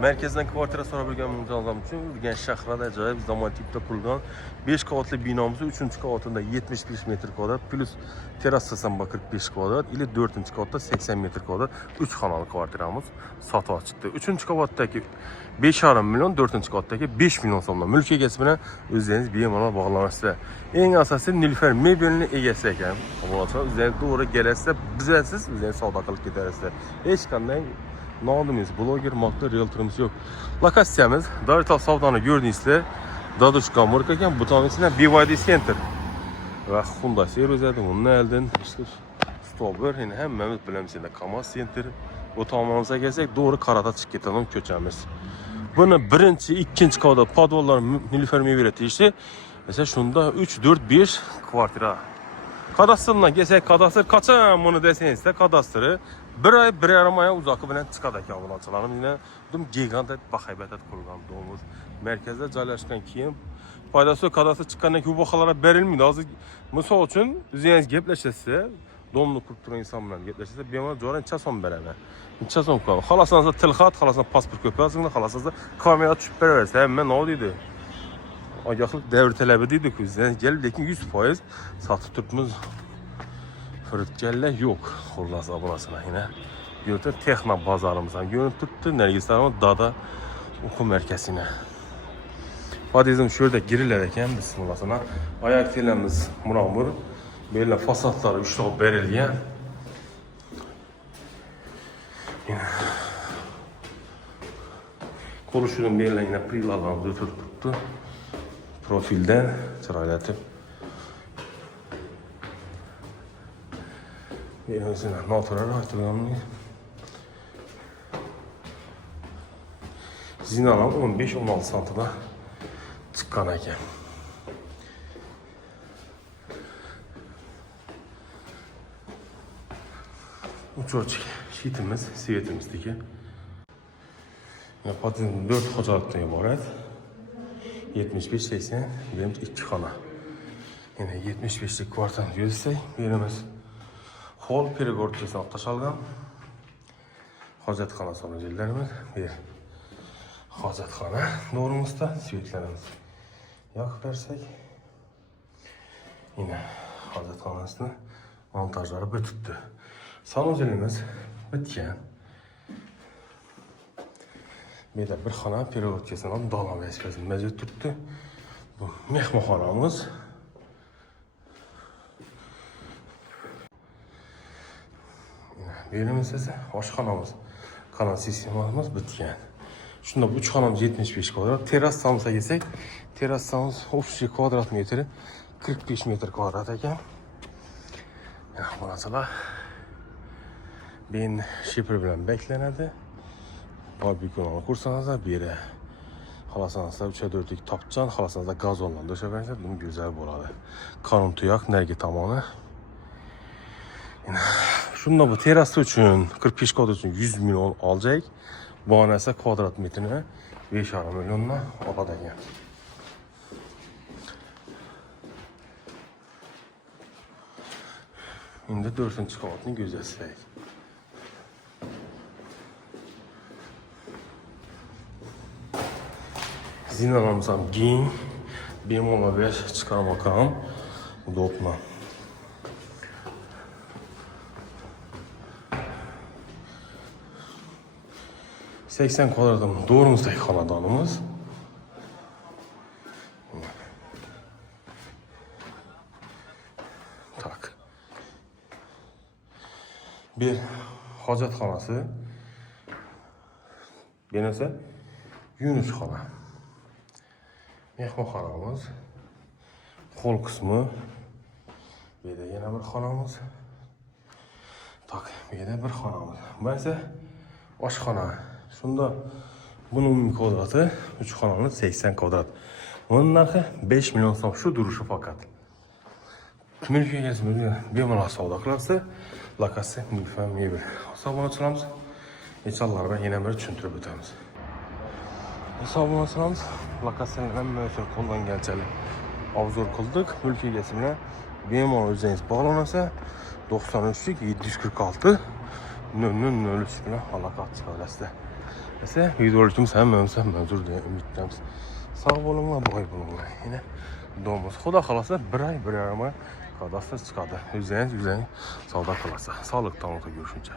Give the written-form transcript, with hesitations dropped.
Merkezden kvartira sorabilgan imzaladım için Urganch shahrida ajoyib zamon tipda qurilgan 5 qavatli binomizning 3-qavatida 75 metr kvadrat plus terrasasi bor 45 kvadrat ile 4-qavatda 80 metr kvadrat 3 xonali kvartiramiz sotuvga chiqdi. 3-qavatdagi 5,5 million, 4-qavatdagi 5 million so'mdan mulk egasi bilan o'zingiz bemalol bog'lanasizlar. Eng asosiysi Nilufar mebelni egasi ekan. Bo'lsa o'zingiz to'g'ri kelasizlar, bizasiz, o'zingiz savdo qilib ketasizlar. Hech qanday nodimiz, bloger, maktar, realtorimiz yok. Lokatsiyamiz Davletal savdoni gördüğünüzde Dadushka Amurka ekan, bu tanesinden BYD Center. Ve Hyundai Seruz'da bunun elden işte Stober, yine hemmemiz bilemiz yine Kamaz Center. Bu tamamımıza gelsek doğru karada çık getirelim köçemiz. Bunu birinci, ikinci kavada padvallar Nilüfer Meyvereti işte. Mesela şunda 3, 4, 5 kvartira. Kadastrından gelsek kadastr kaçan bunu deseniz de kadastrı bir ay bir yarım aya uzakı bilen çıkadı ki avulatçılarım yine gigant et bahaybet et kurgan doğumuz merkezde caylaşkan kiyim faydası kadastr çıkan ki bu bakalara verilmedi azı misal için üzeriniz gepleşese doğumlu kurup duran insanlar gepleşese bir yana coğran çason beraber çason kalı halasınızda tilxat halasınızda pasport köpeği halasınızda kamera düşüp vererse hemen ne oldu Agahlık devir tələbi dedik ki, gəlib lekin 100% satı tutmuz fırıtkələ yok. Xurlasa burasına yine. Götür texna bazarımızdan görüntü tuttu. Nergistarımız Dada oku merkezine. Badizm şöyle girirlerken bismillahına. Ayak telemiz muramur. Böyle fasatları üçlü verilgen. Yine. Konuşurum böyle yine prilalarımızı tuttu. Profilden çıraylatıp bir özüne notalara hatırlamıyor. Zinalan 15-16 santıda çıkan eken. Uçurucu şiitimiz, sivetimizdeki. Patinin 4 hocalıktan ibaret. 75-80 birimiz 2 xona. Yine 75'lik kvartan yüzsey birimiz hol perigortçesini aptaş algan. Hacetxana sonra cillerimiz bir hacetxana doğrumuzda sivetlerimiz yakıp versek. Yine hacetxanasını montajları bütüttü. Sanuzelimiz bitken. Bir de bir xana perigortçesinden dalan vəzifəsini məcid tuttu. Bu mehmoxanamız. Birimiz ise aşxanamız. Kanal sistemimiz bitken. Şunda bu 3 xanamız 75 kvadrat. Teras samıza gelsek, teras samız ofisi kvadrat metri 45 metr kvadrat ekan. Burasılar beyin şifre bilen beklenedi. Barbekü'nü kursanızda biri halasanızda 3'e 4'lük tapcan, halasanızda gazonla döşeverse bunu güzel boladı. Kanun tuyak, nergi tamanı. Yine şunda bu terası için 45 kvadrat için 100 milyon alacak. Bu ana ise kvadrat metrine 5,5 milyonla alacak. Şimdi 4. kvadratını gözlesek. Zinanamızdan giyin, benim ona bir çıkar bakalım. Udobno. ...80 kvadratın doğrumuzdaki haladanımız. Tak. Bir hacetxanası. Bir ise Yunus xana. Mehmonxonamiz, hol kısmı, bir de yine bir xonamiz, tak, bir de bir xonamiz. Bu ise oshxona. Shunda bunun kvadratı 3 xonali 80 kvadrat. Bunun narxi 5 milyon so'm shu duruşu fakat. Mulk egasimiz bemalol savdo qilasiz. Lokatsiya Nilufar mebel. Hisoblanishimiz insonlarga yana bir tushuntirib o'tamiz. Hisoblanışımız lokatsiyalarni hammasini qo'ldan kelganchalik obzor qildik. Mulk egasi bilan bemalol o'zingiz bog'lanasa 93 746 0003 bilan aloqa qila olasizlar. Ese videolarımız hemen mevzur diye ümitlemiz. Sağ olunlar, boy bulunlar. Yine domuz. Xuda kalasa bir ay bir yarıma kadar çıkadı. Yüzden savda kalasa. Sağlıktan orta görüşünce.